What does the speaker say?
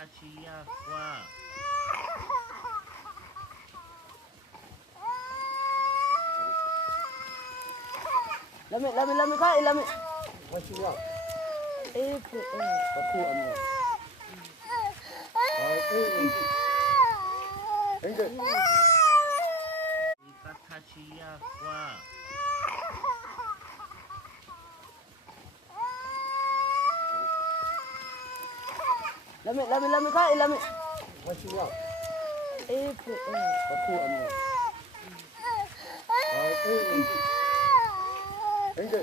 ikathathiyakwa Lami kai lami. Masih ya. Itu. Aku ambil. Enggak. ikathathiyakwa Lami kai lami. Masih ya. Itu. Aku ambil. Enggak.